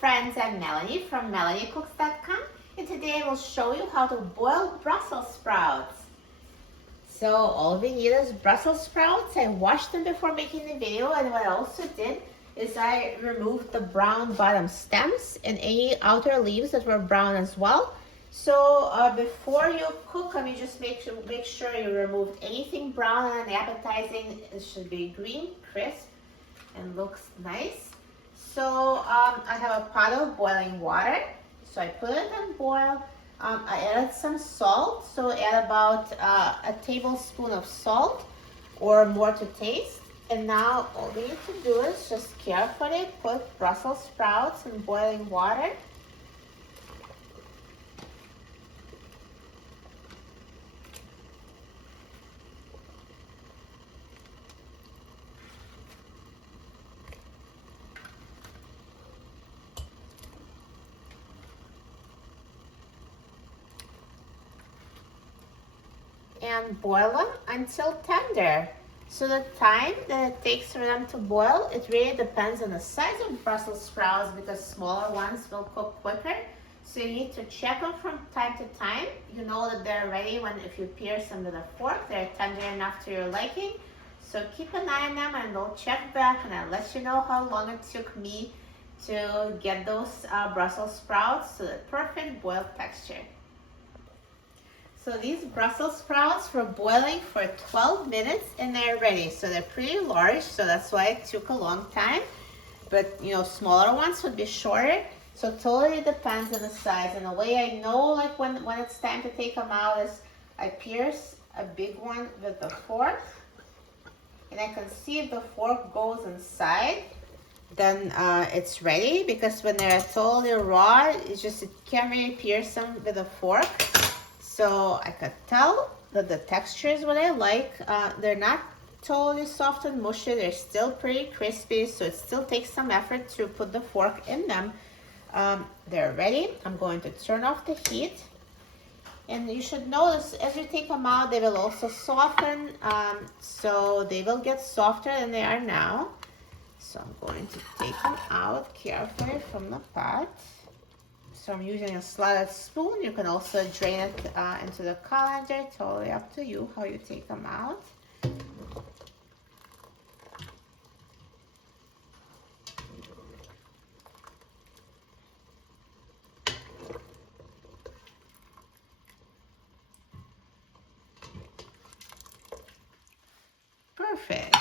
friends, I'm Melanie from melaniecooks.com, and today I will show you how to boil Brussels sprouts. So all we need is Brussels sprouts. I washed them before making the video, and what I also did is I removed the brown bottom stems and any outer leaves that were brown as well. So before you cook them, you just make sure you removed anything brown and appetizing. It should be green, crisp, and looks nice. So I have a pot of boiling water, so I put it on boil. I added some salt, so add about a tablespoon of salt or more to taste. And now all we need to do is just carefully put Brussels sprouts in boiling water. And boil them until tender. So the time that it takes for them to boil, it really depends on the size of Brussels sprouts, because smaller ones will cook quicker. So you need to check them from time to time. You know that they're ready when, if you pierce them with a fork, they're tender enough to your liking. So keep an eye on them, and I'll check back and I'll let you know how long it took me to get those Brussels sprouts to the perfect boiled texture. So these Brussels sprouts were boiling for 12 minutes and they're ready. So they're pretty large, so that's why it took a long time. But you know, smaller ones would be shorter. So totally depends on the size. And the way I know like when it's time to take them out is I pierce a big one with the fork. And I can see if the fork goes inside, then it's ready. Because when they're totally raw, it can't really pierce them with a fork. So I could tell that the texture is what I like. They're not totally soft and mushy. They're still pretty crispy, so it still takes some effort to put the fork in them. They're ready. I'm going to turn off the heat. And you should notice as you take them out, they will also soften. So they will get softer than they are now. So I'm going to take them out carefully from the pot. So I'm using a slotted spoon. You can also drain it into the colander. Totally up to you how you take them out. Perfect.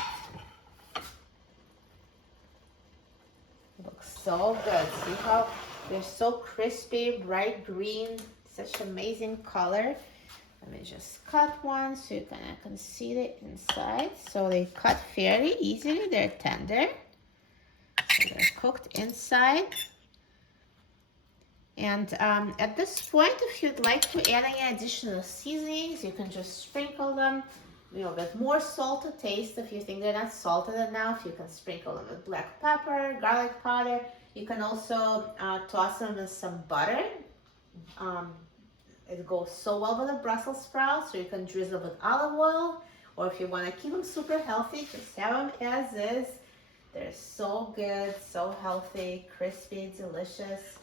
Looks so good. See how they're so crispy, bright green, such amazing color. Let me just cut one so you can see the inside. So they cut fairly easily. They're tender. So they're cooked inside. And at this point, if you'd like to add any additional seasonings, you can just sprinkle them, with more salt to taste. If you think they're not salted enough, you can sprinkle them with black pepper, garlic powder. You can also toss them with some butter. It goes so well with the Brussels sprouts, so you can drizzle with olive oil. Or if you want to keep them super healthy, just have them as is. They're so good, so healthy, crispy, delicious.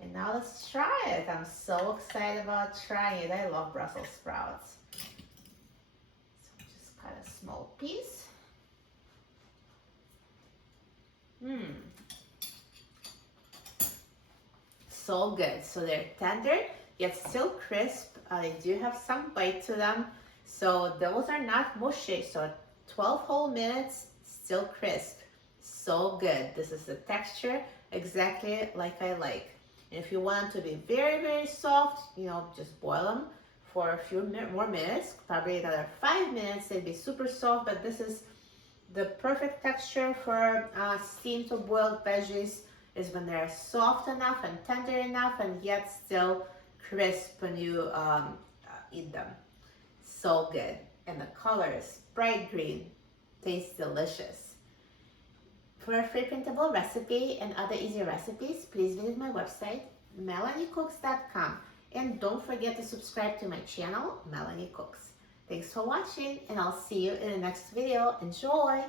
And now let's try it. I'm so excited about trying it. I love Brussels sprouts. So just cut a small piece. So good. So they're tender, yet still crisp. They do have some bite to them. So those are not mushy. So 12 whole minutes, still crisp. So good. This is the texture exactly like I like. And if you want them to be very, very soft, just boil them for a few more minutes, probably another 5 minutes, they'd be super soft. But this is the perfect texture for steamed to boiled veggies, is when they're soft enough and tender enough and yet still crisp when you eat them. So good. And the color is bright green, tastes delicious. For a free printable recipe and other easy recipes, please visit my website, melaniecooks.com. And don't forget to subscribe to my channel, Melanie Cooks. Thanks for watching, and I'll see you in the next video. Enjoy!